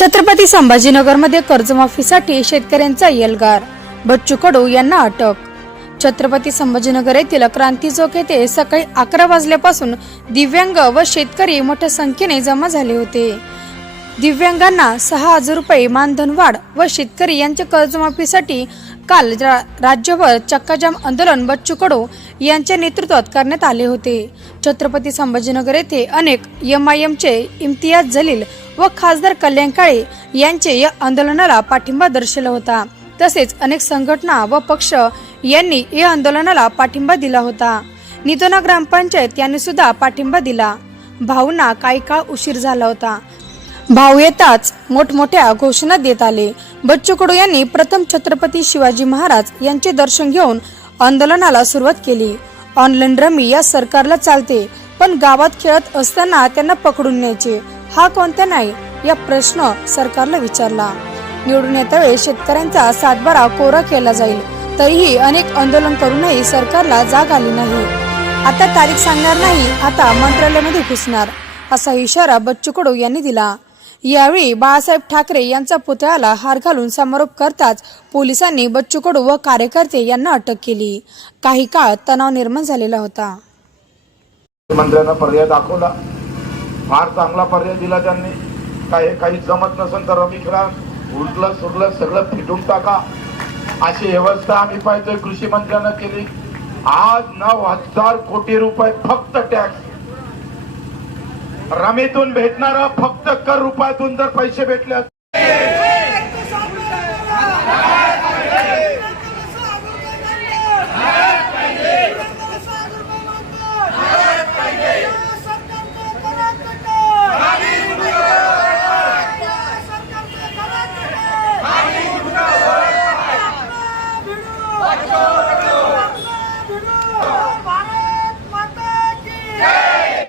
छत्रपती संभाजीनगरमध्ये कर्जमाफीसाठी शेतकऱ्यांचा एल्गार बच्चू कडू यांना अटक. छत्रपती संभाजीनगर येथील क्रांती चौक येथे सकाळी अकरा वाजल्यापासून दिव्यांग व शेतकरी मोठ्या संख्येने जमा झाले होते. दिव्यांगांना सहा हजार रुपये मानधन वाढ व शेतकरी यांच्या कर्जमाफीसाठी काल रा- राज्यभर चक्काजाम आंदोलन बच्चू कडू यांच्या नेतृत्वात करण्यात आले होते. छत्रपती संभाजीनगर येथे अनेक एम आय एमचे इम्तियाज जलील व खासदार कल्याण काळे यांचे या आंदोलनाला पाठिंबा दर्शवला होता. तसेच अनेक संघटना व पक्ष यांनी या आंदोलनाला पाठिंबा दिला होता. निदोना ग्रामपंचायत यांनी सुद्धा पाठिंबा दिला. भाऊंना काही काळ उशीर झाला होता. भाऊ येताच मोठमोठ्या घोषणा देत आले. बच्चू कडू यांनी प्रथम छत्रपती शिवाजी महाराज यांचे दर्शन घेऊन आंदोलनाला सुरुवात केली. ऑनलाईन रमी या सरकारला चालते पण गावात खेळत असताना त्यांना पकडून न्यायचे. हा कोणता नाही? या प्रश्न सरकारला विचारला. निवडून येत्यावेळी शेतकऱ्यांचा सातबारा कोरा केला जाईल. तरीही अनेक आंदोलन करूनही सरकारला जाग आली नाही. आता तारीख सांगणार नाही आता मंत्रालयामध्ये घुसणार असा इशारा बच्चू कडू यांनी दिला. यावेळी बाळासाहेब ठाकरे यांचा पुतळ्याला हार घालून समारोप करताच पोलिसांनी बच्चू कडू व कार्यकर्ते यांना अटक केली. काही काळ तणाव निर्माण झालेला होता. मंत्र्यांना पर्याय दाखवला. फार चांगला पर्याय दिला त्यांनी. काय काही जमत नसेल तर रमी खेळा. उलटलं सुटलं सगळं फिटून टाका. अशी व्यवस्था आम्ही पाहिजे कृषी मंत्र्यांना केली. आज नऊ हजार कोटी रुपये फक्त टॅक्स रमेतून भेटणारा फक्त कर रुपयातून जर पैसे भेटले